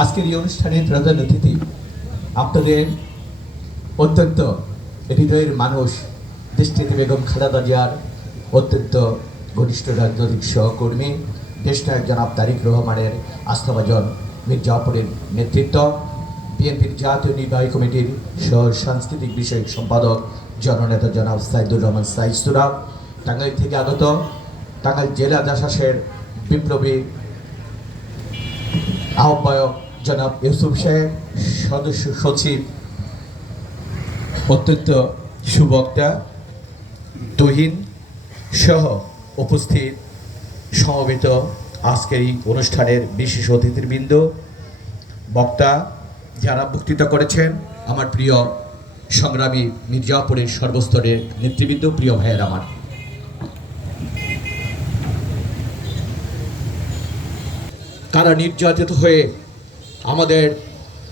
আজকের এই অনুষ্ঠানের প্রধান অতিথি আপনাদের অত্যন্ত হৃদয়ের মানুষ, দেশটিতে বেগম খালেদা জিয়ার অত্যন্ত ঘনিষ্ঠ রাজনৈতিক সহকর্মী, দেশনায়ক জনাব তারিক রহমানের আস্থাভাজন মির্জাপুরের নেতৃত্ব, বিএনপির জাতীয় নির্বাহী কমিটির সহ সাংস্কৃতিক বিষয়ক সম্পাদক, জননেতা জনাব সাইদুর রহমান সাইসুরা টাঙ্গাইল থেকে আগত টাঙ্গাইল জেলা জাসাসের বিপ্লবী আহ্বায়ক জনাব ইউসুফ সাহেব, সদস্য সচিব, অত্যন্ত সুবক্তা, তহিন সহ উপস্থিত সমবেত আজকের এই অনুষ্ঠানের বিশেষ অতিথিবৃন্দ, বক্তা যারা বক্তৃতা করেছেন, আমার প্রিয় সংগ্রামী মির্জাপুরের সর্বস্তরের নেতৃবৃন্দ, প্রিয় ভাইয়ের আমার। কারা নির্যাতিত হয়ে আমাদের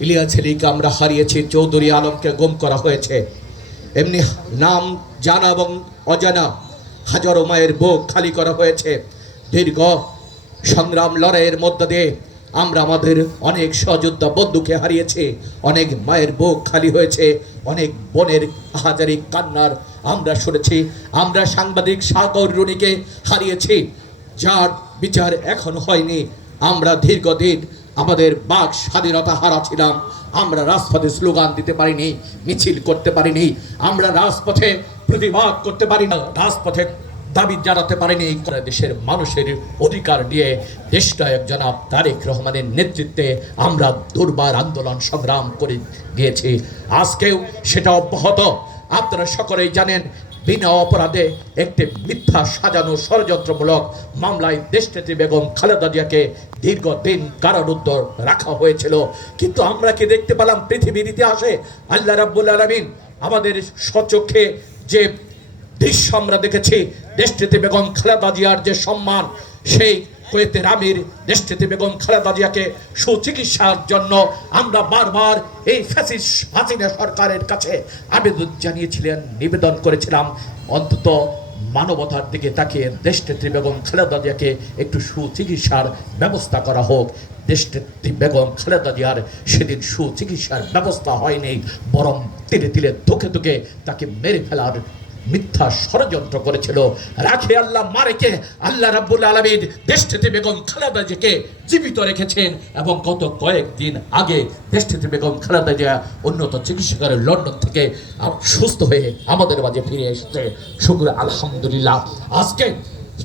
ইলিয়া ছেলিকে আমরা হারিয়েছি, চৌধুরী আলমকে গুম করা হয়েছে। এমনি নাম জানা এবং অজানা হাজারো মায়ের বুক খালি করা হয়েছে। দীর্ঘ সংগ্রাম লড়াইয়ের মধ্য দিয়ে আমরা আমাদের অনেক সহযোদ্ধা বন্ধুকে হারিয়েছি, অনেক মায়ের বুক খালি হয়েছে, অনেক বোনের হাজারি কান্নার আমরা শুনেছি, আমরা সাংবাদিক সাগর রুনিকে হারিয়েছি, যার বিচার এখন হয়নি। আমরা দীর্ঘদিন আমাদের বাক স্বাধীনতা হারাছিলাম আমরা রাজপথে স্লোগান দিতে পারিনি, মিছিল করতে পারিনি, আমরা রাজপথে প্রতিবাদ করতে পারি না রাজপথে দাবি জানাতে পারিনি। দেশের মানুষের অধিকার নিয়ে দেশনায়ক জনাব তারেক রহমানের নেতৃত্বে আমরা দুর্বার আন্দোলন সংগ্রাম করে গিয়েছি। আজকেও সেটা অব্যাহত। আপনারা সকলেই জানেন বিনা অপরাধে একটি মিথ্যা সাজানো ষড়যন্ত্রমূলক মামলায় দেশনেত্রী বেগম খালেদা জিয়াকে দীর্ঘদিন কারারুদ্ধ রাখা হয়েছিল। কিন্তু আমরা কি দেখতে পেলাম পৃথিবীর ইতিহাসে? আল্লাহ রাব্বুল আলমিন আমাদের স্বচক্ষে যে দৃশ্য আমরা দেখেছি দেশটিতে বেগম খালেদা জিয়ার যে সম্মান, সেই কুয়েতের আমির দেশটিতে বেগম খালেদা জিয়াকে সুচিকিৎসার জন্য আমরা বারবার এই ফ্যাসিস হাসিনা সরকারের কাছে আবেদন জানিয়েছিলেন, নিবেদন করেছিলাম। অন্তত মানবতার দিকে তাকিয়ে দেশনেত্রী বেগম খালেদা জিয়াকে একটু সুচিকিৎসার ব্যবস্থা করা হোক। দেশনেত্রী বেগম খালেদা জিয়ার সেদিন সুচিকিৎসার ব্যবস্থা হয়নি, বরং তিলে তিলে দুঃখে দুঃখে তাকে মেরে ফেলার মিথ্যা ষড়যন্ত্র করেছিল। রাখে আল্লাহ মারেকে, আল্লাহ রাব্বুল আলমীর দেশটিতে বেগম খালেদা জিয়াকে জীবিত রেখেছেন এবং গত কয়েকদিন আগে দেশটিতে বেগম খালেদা জিয়া উন্নত চিকিৎসকের লন্ডন থেকে সুস্থ হয়ে আমাদের মাঝে ফিরে এসেছে। শুক্র আলহামদুলিল্লাহ। আজকে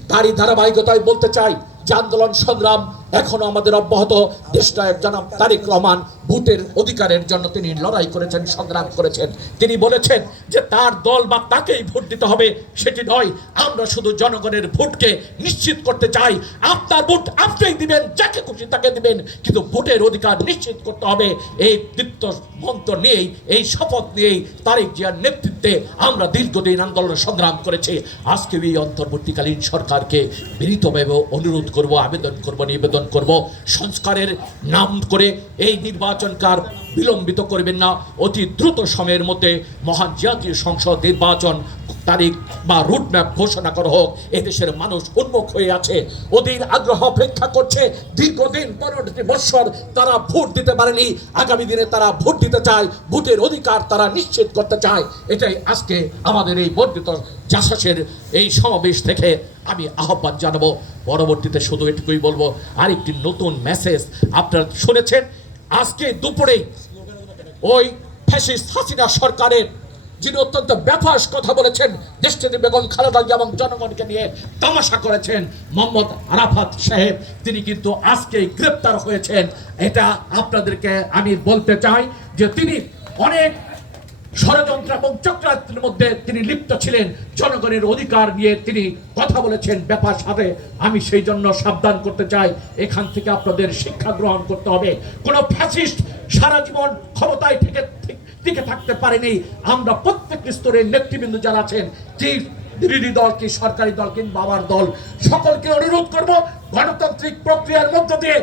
তারই ধারাবাহিকতায় বলতে চাই, যে আন্দোলন সংগ্রাম এখনও আমাদের অব্যাহত। দেশনায়ক জনাব তারেক রহমান ভোটের অধিকারের জন্য তিনি লড়াই করেছেন, সংগ্রাম করেছেন। তিনি বলেছেন যে তার দল বা তাকেই ভোট দিতে হবে, সেটি নয়। আমরা শুধু জনগণের ভোটকে নিশ্চিত করতে চাই। আপনার ভোট আপনিই দিবেন, যাকে খুশি তাকে দিবেন, কিন্তু ভোটের অধিকার নিশ্চিত করতে হবে। এই দীপ্ত মন্ত্র নিয়েই, এই শপথ নিয়েই তারেক জিয়ার নেতৃত্বে আমরা দীর্ঘদিন আন্দোলন সংগ্রাম করেছি। আজকে এই অন্তর্বর্তীকালীন সরকারকে বিনীতভাবে অনুরোধ করব, আবেদন করব, নিবেদন করব। সংস্কারের নাম করে এই নির্বাচনকার বিলম্বিত করবেন না। অতি দ্রুত সময়ের মধ্যে মহান জাতীয় সংসদ নির্বাচন তারিখ বা রুটম্যাপ ঘোষণা করা হোক। এদেশের মানুষ উন্মুখ হয়ে আছে। অধীর আগ্রহ অপেক্ষা করছে। দীর্ঘদিন পনেরোটি বৎসর তারা ভোট দিতে পারেনি। আগামী দিনে তারা ভোট দিতে চায়। ভোটের অধিকার তারা নিশ্চিত করতে চায়। এটাই আজকে আমাদের এই বর্ধিত জাসাসের এই সমাবেশ থেকে আমি আহ্বান জানাব। পরবর্তীতে শুধু এটুকুই বলব, আরেকটি নতুন মেসেজ আপনারা শুনেছেন। আজকে দুপুরেই ওই ফ্যাসিস্ট হাসিনা সরকারের, যিনি অত্যন্ত ব্যাপাস কথা বলেছেন দেশটিতে বেগম খালেদা এবং জনগণকে নিয়ে তামাশা করেছেন, মোহাম্মদ আরাফাত সাহেব। তিনি কিন্তু আজকেই গ্রেপ্তার হয়েছেন। এটা আপনাদেরকে আমি বলতে চাই যে তিনি অনেক ষড়যন্ত্র এবং চক্রান্তের মধ্যে তিনি লিপ্ত ছিলেন। জনগণের অধিকার নিয়ে তিনি কথা বলেছেন ব্যাপার সাথে। আমি সেই জন্য সাবধান করতে চাই। এখান থেকে আপনাদের শিক্ষা গ্রহণ করতে হবে। কোনো ফ্যাসিস্ট সারা জীবন ক্ষমতায় থেকে টিকে থাকতে পারেনি। আমরা প্রত্যেক স্তরের নেতৃবৃন্দ যারা আছেন চিফ বিরোধী দল কি সরকারি দল কিংবা আমার দল, সকলকে অনুরোধ করব, গণতান্ত্রিক প্রক্রিয়ার মধ্য দিয়ে